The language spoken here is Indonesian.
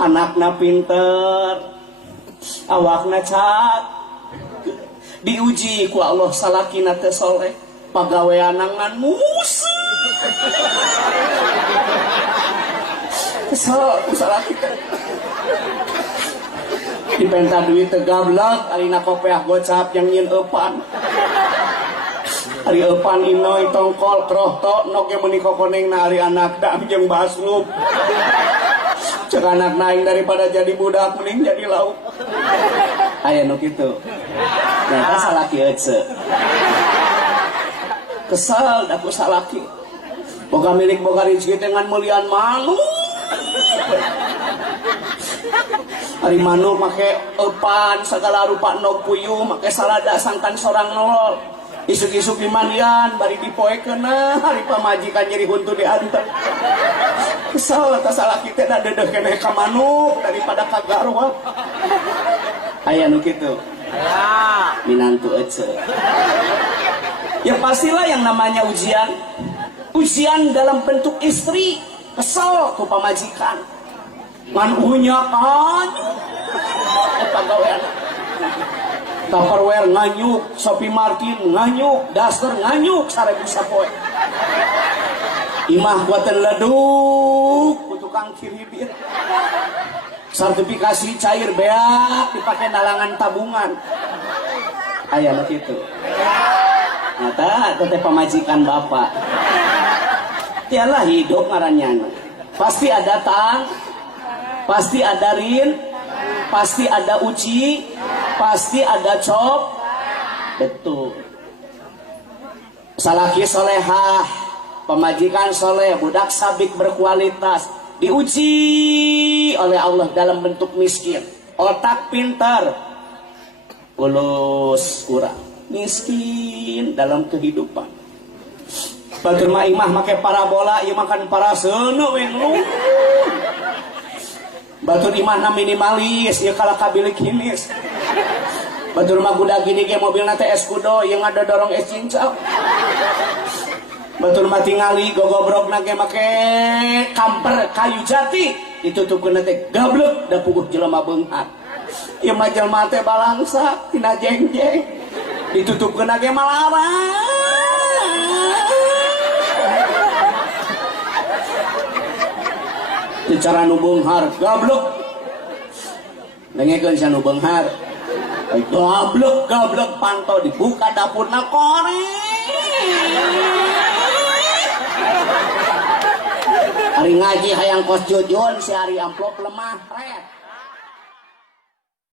Anakna pinter, awakna cak, diuji ku Allah salakina teu soleh, pagaweana ngan musuh. Kesel ku salaki teh. Dipenta duit teu gablek, alina kopeah gocap yang nyin eupan. Ari eupan inoy tongkol krohto nok ge meuni kokonengna ari anak dam jeung baslub. Cek anak naing daripada jadi budak mending jadi lauk. Aya nu kitu. Nyata salaki ece. Kesal da ku salaki. Boga milik boga rezeki dengan mulian malu. Ari manuk make eupan segala rupa nog puyuh make salada santan sorang nolol. Isuk-isuk di mandian bari dipoekeun hari pamajikan nyeri huntu diantar. Kesal eta salaki teh da dedeh keneh ka manuk daripada ka garwa. Aya nu kitu. Aya. Minantu ece. Ya pastilah yang namanya ujian. Ujian dalam bentuk istri, kesel ku pamajikan. Ngan unya kanyu. Eta gawean. Tupperware nganyuk, Sophie Martin nganyuk, Duster nganyuk, 1000 sapoe. Imah kuatan leduk, ku tukang kiribir. Sertifikasi cair beak dipakai nalangan tabungan. Aya nu kitu. Nyata teh pamajikan bapak. Tialah hidup ngarannya. Pasti ada tang, pasti ada rin, pasti ada uci, pasti ada cop. Betul. Salaki solehah, pemajikan soleh, budak sabik berkualitas, diuji oleh Allah dalam bentuk miskin. Otak pintar, ulus kurang, miskin dalam kehidupan. Batur mah imah make parabola, ieu makan paraseuneuk we ngelu. Batur imahna minimalis, ieu kala kabilik hinis. Batur mah budak gini ge mobilna teh es kudo, ieu ngadodorong es cincau. Batur mah tingali gogobrokna ge make kamper kayu jati, ditutupkeun teh gablek da puguh jelema beunghar. Ieu mah jelema teh balangsa tina jengjeng, ditutupkeun ge malarang. Cara nu beunghar gablek dengekeun sia nu beunghar gablek pantau dibuka dapurna koreng hari ngaji hayang kos jujun si hari amplop lemah red